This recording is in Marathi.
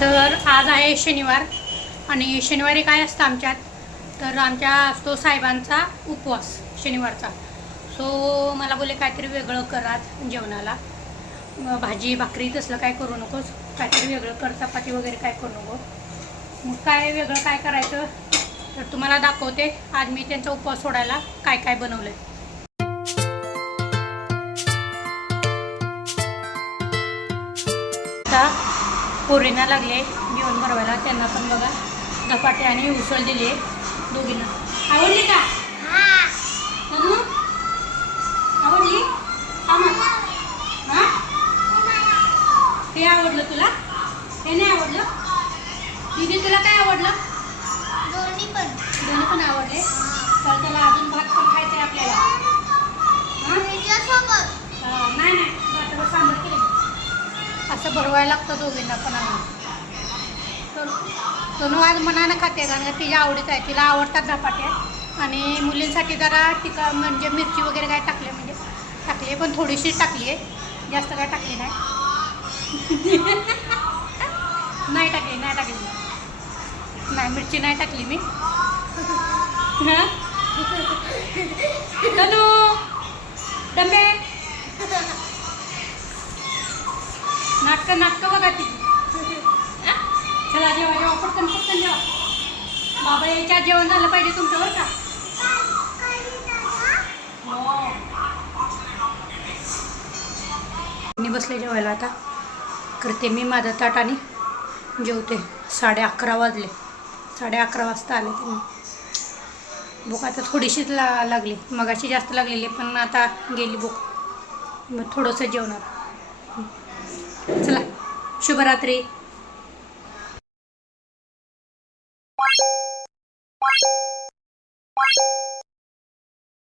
तर आज आहे शनिवार आणि शनिवारी काय असतं आमच्यात? तर आमच्या असतो साहेबांचा उपवास शनिवारचा. सो मला बोले काहीतरी वेगळं करात जेवणाला. मग भाजी भाकरी तसलं काय करू नकोस. काहीतरी वेगळं कर चपाती वगैरे काय करू नको. मग काय वेगळं काय करायचं? तर तुम्हाला दाखवते. आज मी त्यांचा उपवास सोडायला काय काय बनवलं आहे आता पोरींना लागले जेवण बनवायला त्यांना पण बघा. धपाटे आणि उसळ दिली दोघींना. आवडली का? आवडली? हे आवडलं तुला? हे नाही आवडलं? दीदी तुला काय आवडलं दोन्ही पण दोन्ही पण आवडले तर त्याला अजून भात पण खायचा आहे आपल्याला हा? त्याच्यासोबत हा, नाही नाही भातावर सांबर केले असं भरवायला लागतं दोघींना पण आम्ही. सोनू आज मनानं खाते कारण का तिच्या आवडीचं आहे. तिला आवडतात धपाट्या आणि मुलींसाठी जरा टिका म्हणजे मिरची वगैरे काय टाकले म्हणजे टाकली पण थोडीशी टाकली आहे. जास्त काय टाकली नाही. नाही टाकली नाही टाकली. नाही मिरची नाही टाकली मी. हा? नाटकं नाटकं बघा ती. चला जेवा जेवा पटकन पटकन जेवा. बाबा याच्यात जेवण झालं पाहिजे तुमचं बरं का? हो. मी बसले जेवायला आता. करते मी माझं ताट आणि जेवते. साडे अकरा वाजले. साडे अकरा वाजता आले तुम्ही भूक आता थोडीशीच ला लागली. मगाशी जास्त लागलेली पण आता गेली भूक. मग थोडंसं जेवणार. चला शुभरात्री.